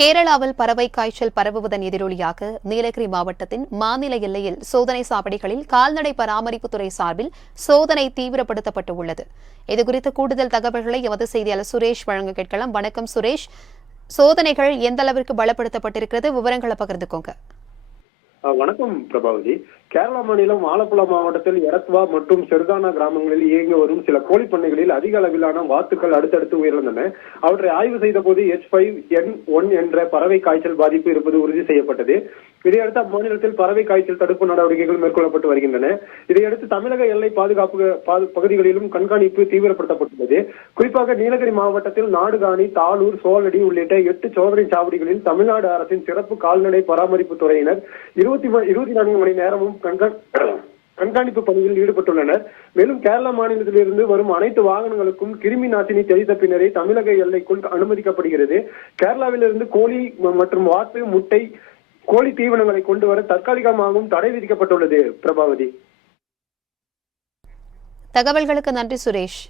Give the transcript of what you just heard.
கேரளாவில் பறவை காய்ச்சல் பரவுவதன் எதிரொலியாக நீலகிரி மாவட்டத்தின் மாநில எல்லையில் சோதனை சாவடிகளில் கால்நடை பராமரிப்புத்துறை சார்பில் சோதனை தீவிரப்படுத்தப்பட்டுள்ளது. இதுகுறித்த கூடுதல் தகவல்களை எமது செய்தியாளர் சுரேஷ் வழங்க கேட்கலாம். வணக்கம் சுரேஷ். சோதனைகள் எந்த அளவிற்கு பலப்படுத்தப்பட்டிருக்கிறது? விவரங்களை பகிர்ந்துக்கோங்க. வணக்கம் பிரபாவதி. கேரள மாநிலம் ஆலப்புழா மாவட்டத்தில் எரத்வா மற்றும் செர்தானா கிராமங்களில் இயங்கி வரும் சில கோழி பண்ணைகளில் அதிக அளவிலான வாத்துக்கள் அடுத்தடுத்து உயிரிழந்தன. அவற்றை ஆய்வு செய்த போது எச் ஃபைவ் என் ஒன் என்ற பறவை காய்ச்சல் பாதிப்பு இருப்பது உறுதி செய்யப்பட்டது. இதையடுத்து அம்மாநிலத்தில் பறவை காய்ச்சல் தடுப்பு நடவடிக்கைகள் மேற்கொள்ளப்பட்டு வருகின்றன. இதையடுத்து தமிழக எல்லை பாதுகாப்பு பகுதிகளிலும் கண்காணிப்பு தீவிரப்படுத்தப்பட்டுள்ளது. குறிப்பாக நீலகிரி மாவட்டத்தில் நாடுகாணி தாளூர் சோழடி உள்ளிட்ட எட்டு சோதனை சாவடிகளில் தமிழ்நாடு அரசின் சிறப்பு கால்நடை பராமரிப்பு துறையினர் இருபத்தி இருபத்தி நான்கு மணி நேரமும் கண்காணிப்பு பணியில் ஈடுபட்டுள்ளனர். மேலும் கேரள மாநிலத்திலிருந்து வரும் அனைத்து வாகனங்களுக்கும் கிருமி நாசினி தெளித்த பின்னரே தமிழக எல்லைக்குள் அனுமதிக்கப்படுகிறது. கேரளாவிலிருந்து கோழி மற்றும் வாத்து முட்டை கோழி தீவனங்களை கொண்டு வர தற்காலிகமாகவும் தடை விதிக்கப்பட்டுள்ளது. பிரபாவதி. தகவல்களுக்கு நன்றி சுரேஷ்.